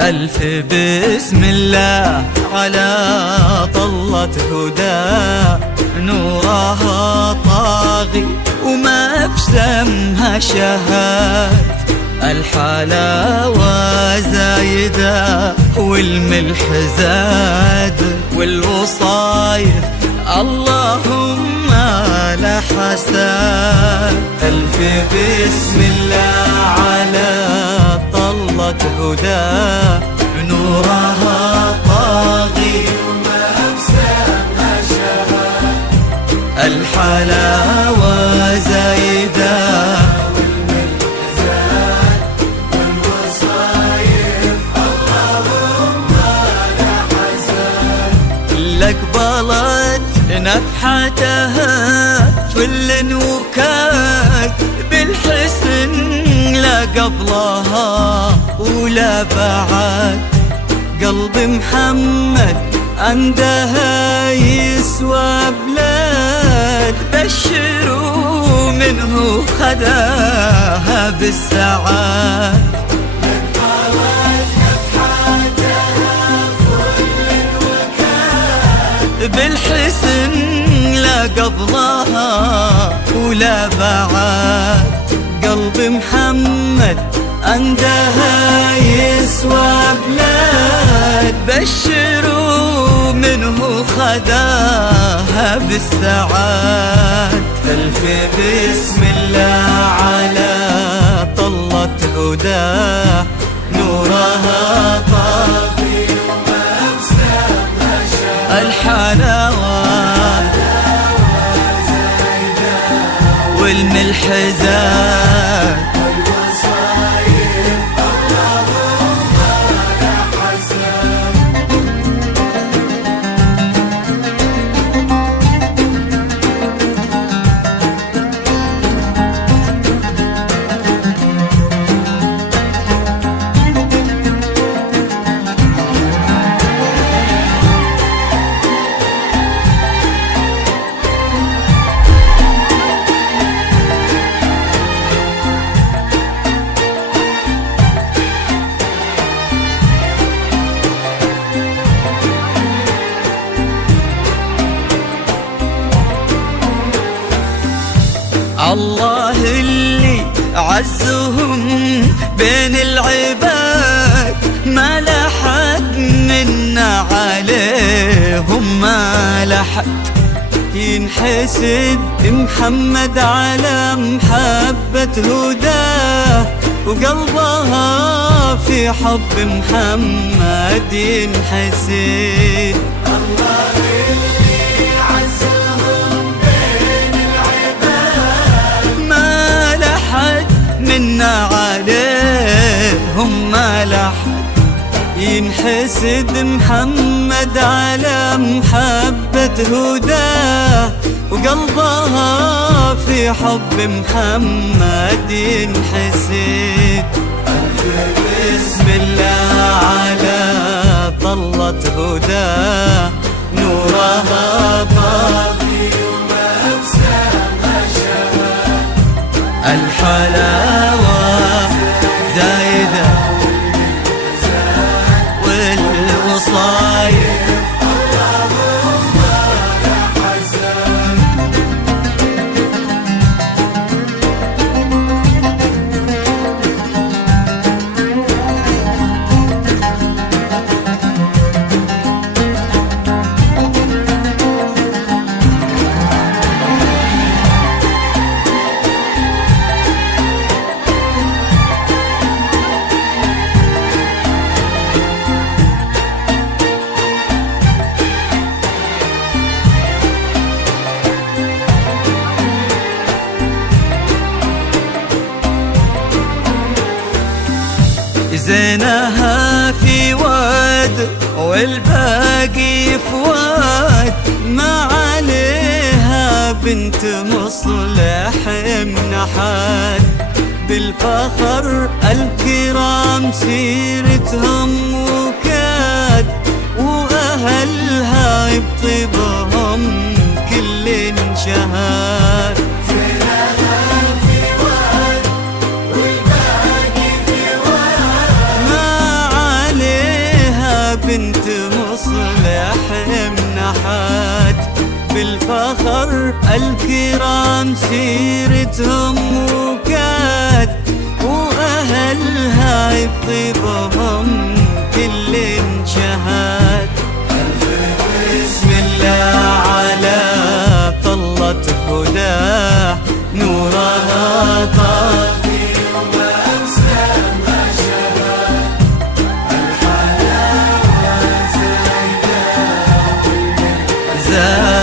ألف بسم الله على طلة هدى، نورها طاغي وما بسمها شهاد، الحلاوة زايدة والملح زاد، والوصايف اللهم لا حساد. ألف بسم الله على طلة هدى، نورها طاغي وما بسمها شهاد، الحلاوة زايدة والملح زاد، والوصايف اللهم لا حساد. لك بلت نفحتها فل وكاد، بالحسن لا قبلها ولا بعد، قلب محمد عندها يسوى بلاد، بشروا منه خداها بالسعاد. بالحسن لا قبلها ولا بعد، قلب محمد عندها يسوى بلاد، بشروا منه خداها بالسعاد. ألف بسم الله على طلة هدى، نورها طاغي وما بسمها شهاد، الحلاوة والملح زاد، والوصايف اللهم لا حساد. الله اللي عزهم بين العباد، ما لحد منا عليهم ما لحد، ينحسد محمد على محبة هداه، وقلبها في حب محمد ينحسد. الله اللي عزهم بين العباد، ما لحد منا عليهم ما لحد، ينحسد محمد على محبة هداه، وقلبها في حب محمد ينحسد. ألف بسم الله على طلة هدى، نورها طاغي وما بسمها شهاد، الحلاوة زايدة والوصايف اللهم لا حساد. زينها في واد والباقي فواد، ما عليها بنت مصلح منحات. بالفخر الكرام سيرتهم وكاد، وأهلها يبطبهم كل شهاد. بنت مصلح منحات، بالفخر الكرام سيرتهم وكاد، وأهلها يبطبهم كل شهاد. بسم الله على طلة هداه، نورها طافي وما أنسى ما شهد. الحلاوة زايدة